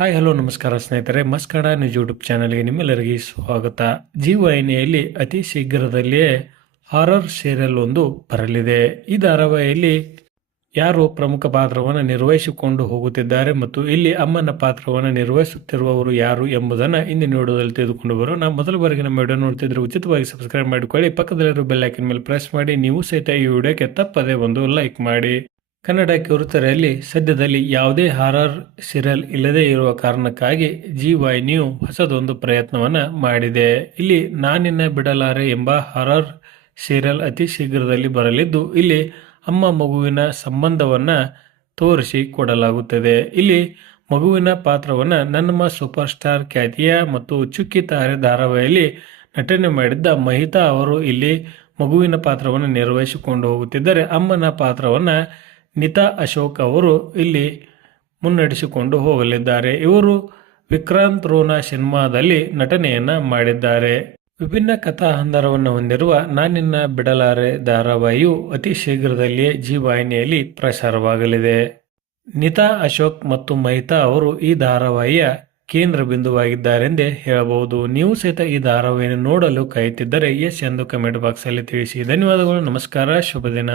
Hi, hello, ನಮಸ್ಕಾರ ಸ್ನೇಹಿತರೆ. ಮಸ್ಕಡ news YouTube ಚಾನಲ್ಗೆ ನಿಮ್ಮೆಲ್ಲರಿಗೆ ಸ್ವಾಗತ. ಜಿ ವಾಹಿನಿಯಲ್ಲಿ ಅತಿ ಶೀಘ್ರದಲ್ಲಿಯೇ ಹಾರರ್ ಸೀರಿಯಲ್ ಒಂದು ಬರಲಿದೆ. ಈ ಧಾರಾವಾಹಿಯಲ್ಲಿ ಯಾರು ಪ್ರಮುಖ ಪಾತ್ರವನ್ನು ನಿರ್ವಹಿಸಿಕೊಂಡು ಹೋಗುತ್ತಿದ್ದಾರೆ ಮತ್ತು ಇಲ್ಲಿ ಅಮ್ಮನ ಪಾತ್ರವನ್ನು ನಿರ್ವಹಿಸುತ್ತಿರುವವರು ಯಾರು ಎಂಬುದನ್ನು ಇಂದಿನ ವಿಡಿಯೋದಲ್ಲಿ ತಿಳಿದುಕೊಂಡು ನಾವು ಮೊದಲ ಬಾರಿಗೆ ನಮ್ಮ ವಿಡಿಯೋ ನೋಡ್ತಿದ್ರೆ ಉಚಿತವಾಗಿ ಸಬ್ಸ್ಕ್ರೈಬ್ ಮಾಡಿಕೊಳ್ಳಿ. ಪಕ್ಕದಲ್ಲಿರೋ ಬೆಲ್ ಮೇಲೆ ಪ್ರೆಸ್ ಮಾಡಿ. ನೀವು ಸಹಿತ ಈ ವಿಡಿಯೋಕ್ಕೆ ತಪ್ಪದೇ ಒಂದು ಲೈಕ್ ಮಾಡಿ. ಕನ್ನಡ ಕಿರುತೆರೆಯಲ್ಲಿ ಸದ್ಯದಲ್ಲಿ ಯಾವುದೇ ಹಾರರ್ ಸೀರಿಯಲ್ ಇಲ್ಲದೇ ಇರುವ ಕಾರಣಕ್ಕಾಗಿ ಜಿ ವಾಹಿನಿಯು ಹೊಸದೊಂದು ಪ್ರಯತ್ನವನ್ನು ಮಾಡಿದೆ. ಇಲ್ಲಿ ನಾನಿನ್ನ ಬಿಡಲಾರೆ ಎಂಬ ಹಾರರ್ ಸೀರಿಯಲ್ ಅತಿ ಶೀಘ್ರದಲ್ಲಿ ಬರಲಿದ್ದು, ಇಲ್ಲಿ ಅಮ್ಮ ಮಗುವಿನ ಸಂಬಂಧವನ್ನು ತೋರಿಸಿ ಕೊಡಲಾಗುತ್ತದೆ. ಇಲ್ಲಿ ಮಗುವಿನ ಪಾತ್ರವನ್ನು ನನ್ನಮ್ಮ ಸೂಪರ್ ಸ್ಟಾರ್ ಖ್ಯಾತಿಯ ಮತ್ತು ಚುಕ್ಕಿ ತಾರೆ ಧಾರಾವಾಹಿಯಲ್ಲಿ ನಟನೆ ಮಾಡಿದ್ದ ಮಹಿತಾ ಅವರು ಇಲ್ಲಿ ಮಗುವಿನ ಪಾತ್ರವನ್ನು ನಿರ್ವಹಿಸಿಕೊಂಡು ಹೋಗುತ್ತಿದ್ದರೆ. ಅಮ್ಮನ ಪಾತ್ರವನ್ನ ನಿತಾ ಅಶೋಕ್ ಅವರು ಇಲ್ಲಿ ಮುನ್ನಡೆಸಿಕೊಂಡು ಹೋಗಲಿದ್ದಾರೆ. ಇವರು ವಿಕ್ರಾಂತ್ ರೋನಾ ಸಿನಿಮಾದಲ್ಲಿ ನಟನೆಯನ್ನ ಮಾಡಿದ್ದಾರೆ. ವಿಭಿನ್ನ ಕಥಾ ಹಂದರವನ್ನು ಹೊಂದಿರುವ ನಾನಿನ್ನ ಬಿಡಲಾರೆ ಧಾರಾವಾಹಿಯು ಅತಿ ಶೀಘ್ರದಲ್ಲಿಯೇ ಜೀವಾಹಿನಿಯಲ್ಲಿ ಪ್ರಸಾರವಾಗಲಿದೆ. ನಿತಾ ಅಶೋಕ್ ಮತ್ತು ಮಹಿತಾ ಅವರು ಈ ಧಾರಾವಾಹಿಯ ಕೇಂದ್ರ ಬಿಂದುವಾಗಿದ್ದಾರೆಂದೇ ಹೇಳಬಹುದು. ನೀವು ಸಹಿತ ಈ ಧಾರಾವಾಹಿಯನ್ನು ನೋಡಲು ಕಾಯುತ್ತಿದ್ದರೆ ಎಸ್ ಎಂದು ಕಮೆಂಟ್ ಬಾಕ್ಸಲ್ಲಿ ತಿಳಿಸಿ. ಧನ್ಯವಾದಗಳು, ನಮಸ್ಕಾರ, ಶುಭ ದಿನ.